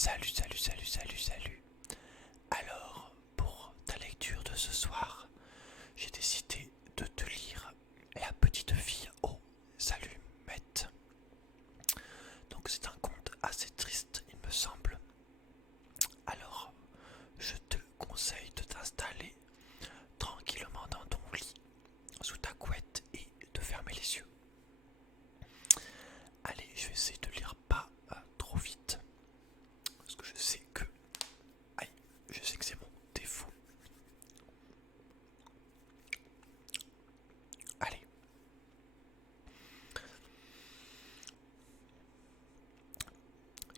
Salut. Alors, pour ta lecture de ce soir, j'ai décidé de te lire La petite fille aux allumettes. Donc c'est un conte assez triste, il me semble. Alors, je te conseille de t'installer tranquillement dans ton lit, sous ta couette et de fermer les yeux. Allez, je vais essayer de lire pas trop vite. Parce que je sais que c'est mon défaut. Allez.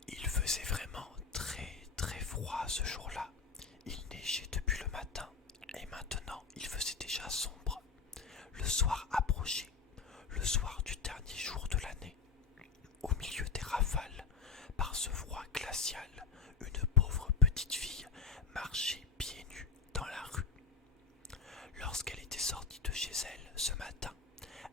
Il faisait vraiment très froid ce jour-là. Il neigeait depuis le matin et maintenant il faisait déjà sombre. Le soir approchait, le soir du dernier jour de l'année. Au milieu des rafales, par ce froid glacial, une pauvre petite fille marchait pieds nus dans la rue. Lorsqu'elle était sortie de chez elle ce matin,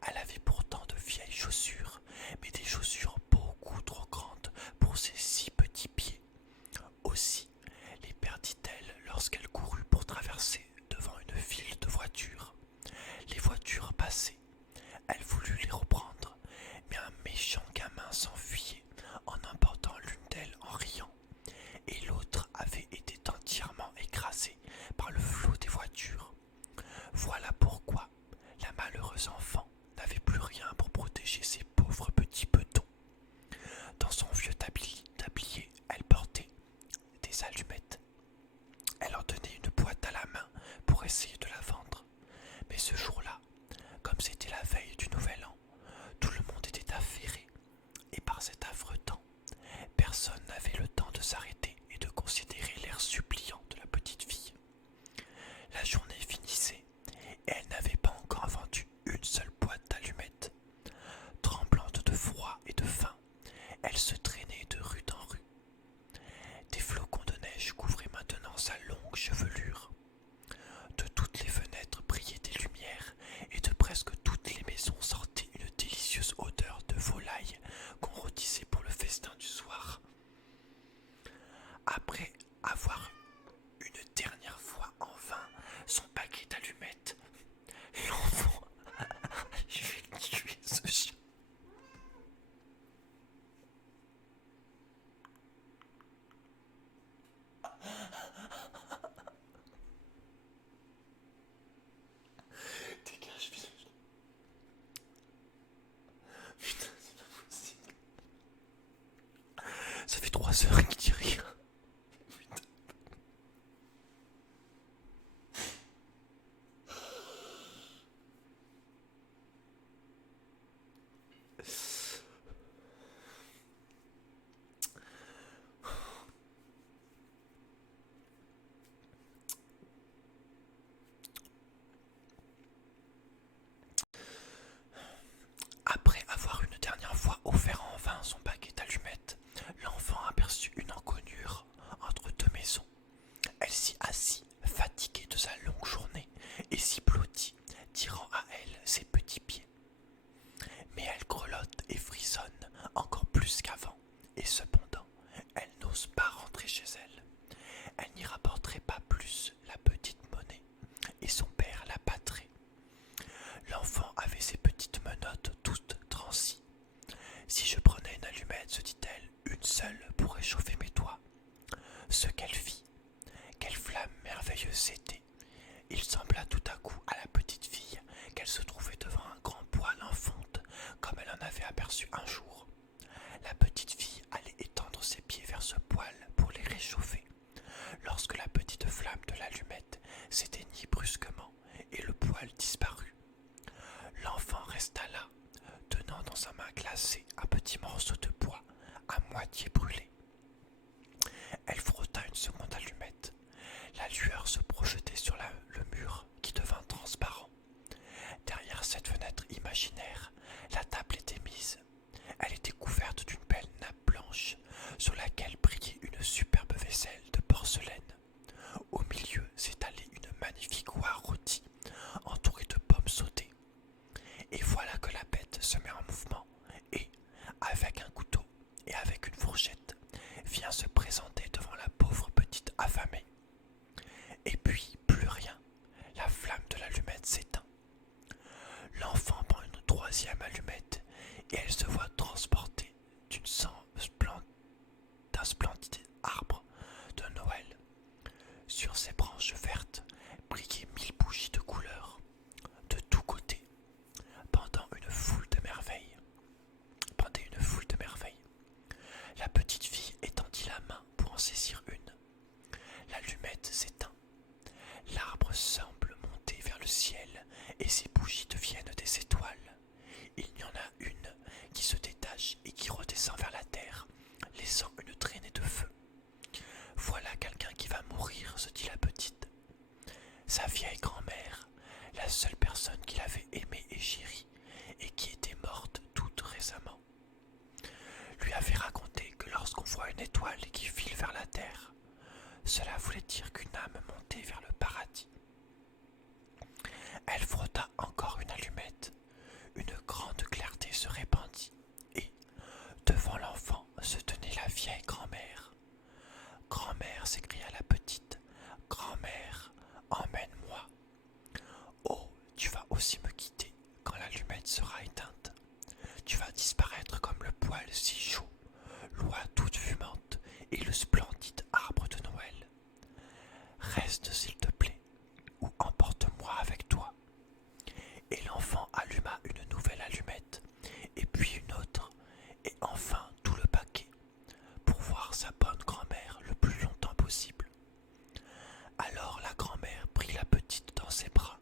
elle avait pourtant de vieilles chaussures, mais des chaussures beaucoup trop grandes pour ses si petits pieds. Aussi les perdit-elle lorsqu'elle courut pour traverser devant une file de voitures. Les voitures passaient. Elle voulut les reprendre, mais un méchant gamin s'enfuyait en emportant l'une d'elles en riant, et l'autre avait été entièrement écrasée par le flot des voitures. Voilà pourquoi la malheureuse enfant n'avait plus rien pour protéger ses pauvres petits petons. Dans son vieux tablier, elle portait des allumettes. Elle en tenait une boîte à la main pour essayer de la vendre. Mais ce jour-là, comme c'était la veille du nouvel an, tout le monde était affairé, et par cet affreux temps, personne n'avait le temps de s'arrêter et de considérer l'air suppliant de la petite fille. La journée finissait, et elle n'avait pas encore vendu une seule boîte d'allumettes. Tremblante de froid et de faim, elle se traînait de rue en rue. Des flocons de neige couvraient maintenant sa longue chevelure. De toutes les fenêtres brillaient des lumières, et de presque toutes les maisons sortait une délicieuse odeur de volaille qu'on rôtissait pour le festin du soir. Après avoir une dernière fois en vain son paquet d'allumettes, l'enfant... Je vais tuer ce chien. Dégage, putain, c'est pas possible. Ça fait 3 heures qu'il dit rien. Putain. Après avoir une dernière fois offert en vain son paquet d'allumettes, l'enfant aperçut une encoignure entre deux maisons. Elle s'y assit, fatiguée de sa longue journée, et s'y blottit, tirant à elle ses petits pieds. Mais elle grelotte et frissonne encore plus qu'avant, et cependant, elle n'ose pas rentrer chez elle. Elle n'y rapporterait pas plus la petite monnaie, et son père la battrait. L'enfant avait ses petites menottes toutes transies. Si je prenais une allumette, se dit-elle, une seule pour réchauffer mes doigts. Ce qu'elle fit, quelle flamme merveilleuse c'était. Il sembla tout à coup à la petite fille qu'elle se trouvait devant un grand poêle en fonte, comme elle en avait aperçu un jour. La petite fille allait étendre ses pieds vers ce poêle pour les réchauffer, lorsque la petite flamme de l'allumette s'éteignit brusquement et le poêle disparut. L'enfant resta là, tenant dans sa main glacée un petit morceau de bois à moitié brûlé. Elle frotta une seconde allumette. La lueur se projetait sur le mur qui devint transparent. Derrière cette fenêtre imaginaire, la table était mise. Elle était couverte d'une belle nappe blanche sur laquelle brillait une superbe vaisselle de porcelaine. Au milieu s'étalait une magnifique oie rôtie, entourée de pommes sautées. Et voilà que la bête se met en mouvement et, avec un couteau et avec une fourchette, vient se présenter étoile qui file vers la terre. Cela voulait dire qu'une âme montait vers le paradis. Elle frotta encore une allumette. Une grande clarté se répandit et, devant l'enfant, se tenait la vieille grand-mère. Grand-mère, s'écria la petite, grand-mère, emmène-moi. Oh, tu vas aussi me quitter quand l'allumette sera éteinte. Tu vas disparaître comme le poêle si chaud, l'oie toute fumante et le splendide arbre de Noël. Reste s'il te plaît, ou emporte-moi avec toi. Et l'enfant alluma une nouvelle allumette, et puis une autre, et enfin tout le paquet, pour voir sa bonne grand-mère le plus longtemps possible. Alors la grand-mère prit la petite dans ses bras,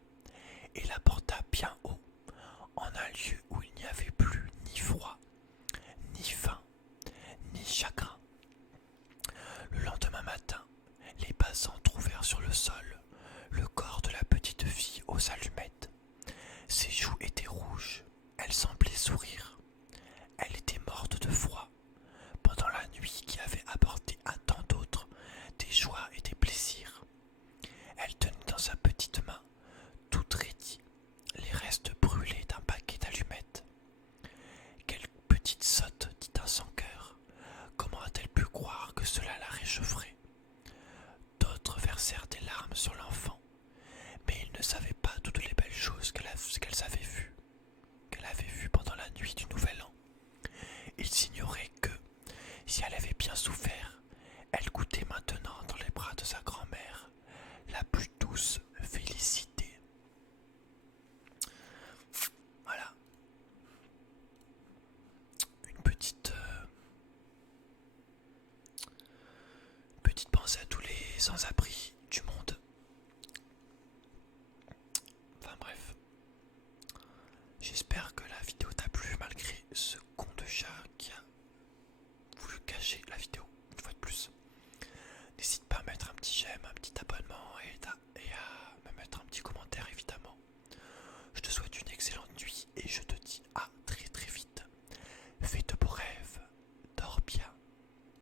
et la porta bien haut, en un lieu où il n'y avait plus ni froid, ni faim, ni chagrin. Le lendemain matin, les passants trouvèrent sur le sol le corps de la petite fille aux allumettes. Ses joues étaient rouges, elle semblait sourire. Elle était morte de froid, pendant la nuit qui avait apporté à tant d'autres des joies et des plaisirs. Elle tenait dans sa petite main, toute raidie, les restes brûlés d'un paquet d'allumettes. Quelle petite sotte, dit un sans-cœur. Comment a-t-elle pu croire que cela la réchaufferait? D'autres versèrent des larmes sur l'enfant, mais ils ne savaient pas toutes les belles choses qu'elle avait vues pendant la nuit du Nouvel An. Ils ignoraient que, si elle avait bien souffert, elle goûtait maintenant dans les bras de sa grand-mère la plus douce félicité. Voilà. Une petite pensée à tous les sans-abri du monde. Enfin bref. J'espère que la vidéo t'a plu malgré ce